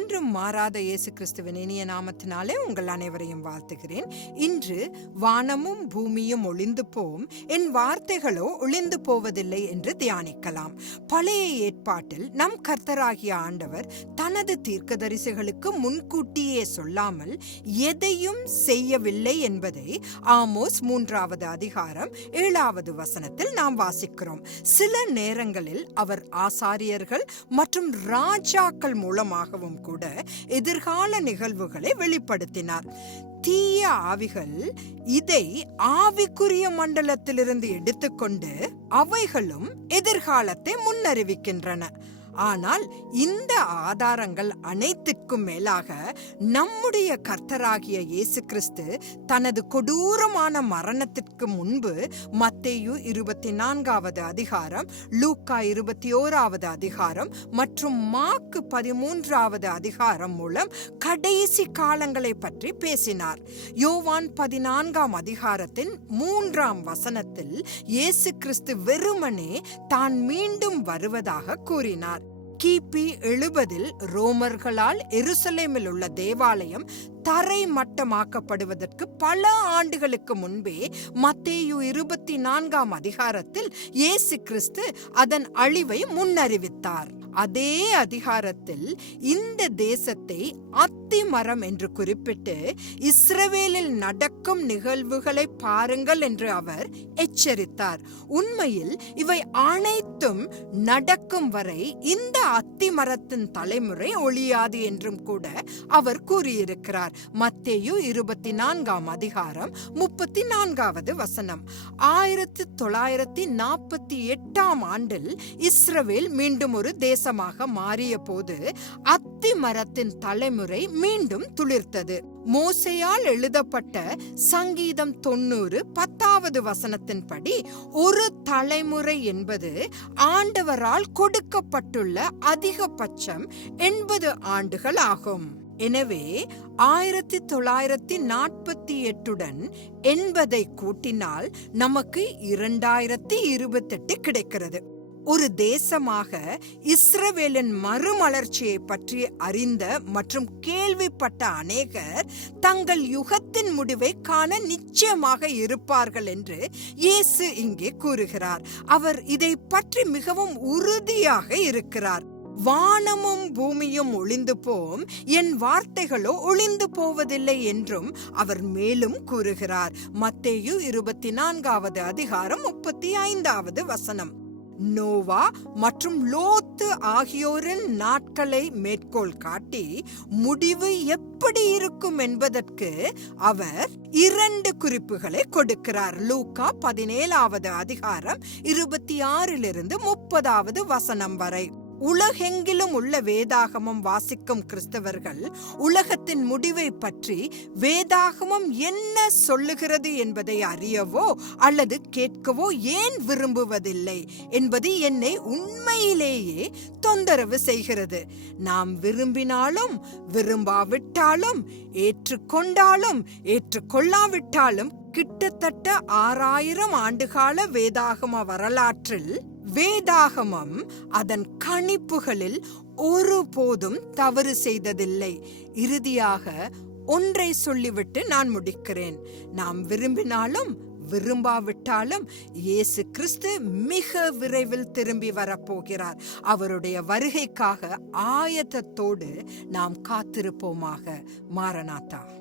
என்றும் மாறாத இயேசு கிறிஸ்துவின் இனிய நாமத்தினாலே உங்கள் அனைவரையும் வாழ்த்துகிறேன். இன்று வானமும் பூமியும் ஒளிந்து போம். என் வார்த்தைகளோ ஒளிந்து போவதில்லை என்று தியானிக்கலாம். பழைய ஏற்பாட்டில் நம் கர்த்தராகிய ஆண்டவர் தனது தீர்க்கதரிசிகளுக்கு முன்கூட்டியே சொல்லாமல் எதையும் செய்யவில்லை என்பதை ஆமோஸ் மூன்றாவது அதிகாரம் ஏழாவது வசனத்தில் நாம் வாசிக்கிறோம். சில நேரங்களில் அவர் ஆசாரியர்கள் மற்றும் ராஜாக்கள் மூலமாகவும் கூட கூட எதிர்கால நிகழ்வுகளை வெளிப்படுத்தினார். தீய ஆவிகள் இதை ஆவிக்குரிய மண்டலத்திலிருந்து எடுத்துக்கொண்டு அவைகளும் எதிர்காலத்தை முன்னறிவிக்கின்றன. ஆனால் இந்த ஆதாரங்கள் அனைத்திற்கும் மேலாக நம்முடைய கர்த்தராகிய இயேசு கிறிஸ்து தனது கொடூரமான மரணத்திற்கு முன்பு மத்தேயு இருபத்தி நான்காவது அதிகாரம் லூக்கா இருபத்தி ஓராவது அதிகாரம் மற்றும் மாக்கு பதிமூன்றாவது அதிகாரம் மூலம் கடைசி காலங்களை பற்றி பேசினார். யோவான் பதினான்காம் அதிகாரத்தின் மூன்றாம் வசனத்தில் இயேசு கிறிஸ்து வெறுமனே தான் மீண்டும் வருவதாக கூறினார். கிபி எழுபதில் ரோமர்களால் எருசலேமில் உள்ள தேவாலயம் தரை மட்டமாக்கப்படுவதற்கு பல ஆண்டுகளுக்கு முன்பே மத்தேயு இருபத்தி நான்காம் அதிகாரத்தில் இயேசு கிறிஸ்து அதன் அழிவை முன்னறிவித்தார். அதே அதிகாரத்தில் இந்த தேசத்தை அத்தி மரம் என்று குறிப்பிட்டு இஸ்ரவேலில் நடக்கும் நிகழ்வுகளை பாருங்கள் என்று அவர் எச்சரித்தார். உண்மையில் இவை அனைத்தும் நடக்கும் வரை இந்த அத்தி மரத்தின் தலைமுறை ஒழியாது என்றும் கூட அவர் கூறியிருக்கிறார். மத்தேயு இருபத்தி நான்காம் அதிகாரம் முப்பத்தி நான்காவது வசனம். ஆயிரத்தி தொள்ளாயிரத்தி நாற்பத்தி எட்டாம் ஆண்டில் இஸ்ரவேல் மீண்டும் ஒரு தேசமாக மாறிய போது அத்தி மரத்தின் தலைமுறை மீண்டும் துளிர்த்தது. மோசையால் எழுதப்பட்ட சங்கீதம் தொண்ணூறு பத்தாவது வசனத்தின்படி ஒரு தலைமுறை என்பது ஆண்டவரால் கொடுக்கப்பட்டுள்ள அதிகபட்சம் எண்பது ஆண்டுகள் ஆகும். எனவே ஆயிரத்தி தொள்ளாயிரத்தி நாற்பத்தி எட்டுடன் எண்பதை கூட்டினால் நமக்கு இரண்டாயிரத்தி இருபத்தெட்டு கிடைக்கிறது. ஒரு தேசமாக இஸ்ரவேலின் மறுமலர்ச்சியை பற்றி அறிந்த மற்றும் கேள்விப்பட்ட அநேகர் தங்கள் யுகத்தின் முடிவை காண நிச்சயமாக இருப்பார்கள் என்று இயேசு இங்கே கூறுகிறார். அவர் இதை பற்றி மிகவும் உறுதியாக இருக்கிறார். வானமும் பூமியும் ஒளிந்து போம் என் வார்த்தைகளோ ஒளிந்து போவதில்லை என்றும் அவர் மேலும் கூறுகிறார். மத்தேயு இருபத்தி நான்காவது அதிகாரம் முப்பத்தி ஐந்தாவது வசனம். நோவா மற்றும் லோத்து ஆகியோரின் நாட்களை மேற்கோள் காட்டி முடிவு எப்படி இருக்கும் என்பதற்கு அவர் இரண்டு குறிப்புகளை கொடுக்கிறார். லூக்கா பதினேழாவது அதிகாரம் இருபத்தி ஆறிலிருந்து முப்பதாவது வசனம் வரை. உலகெங்கிலும் உள்ள வேதாகமம் வாசிக்கும் கிறிஸ்தவர்கள் உலகத்தின் முடிவை பற்றி வேதாகமம் என்ன சொல்லுகிறது என்பதை அறியவோ அல்லது கேட்கவோ ஏன் விரும்புவதில்லை என்பது என்னை உண்மையிலேயே தொந்தரவு செய்கிறது. நாம் விரும்பினாலும் விரும்பாவிட்டாலும் ஏற்றுக்கொண்டாலும் ஏற்றுக்கொள்ளாவிட்டாலும் கிட்டத்தட்ட ஆறாயிரம் ஆண்டுகால வேதாகம வரலாற்றில் வேதாகமம் அதன் கணிப்புகளில் ஒருபோதும் தவறு செய்ததில்லை. இறுதியாக ஒன்றை சொல்லிவிட்டு நான் முடிக்கிறேன். நாம் விரும்பினாலும் விரும்பாவிட்டாலும் இயேசு கிறிஸ்து மிக விரைவில் திரும்பி வரப்போகிறார். அவருடைய வருகைக்காக ஆயத்தத்தோடு நாம் காத்திருப்போமாக. மாரநாதா.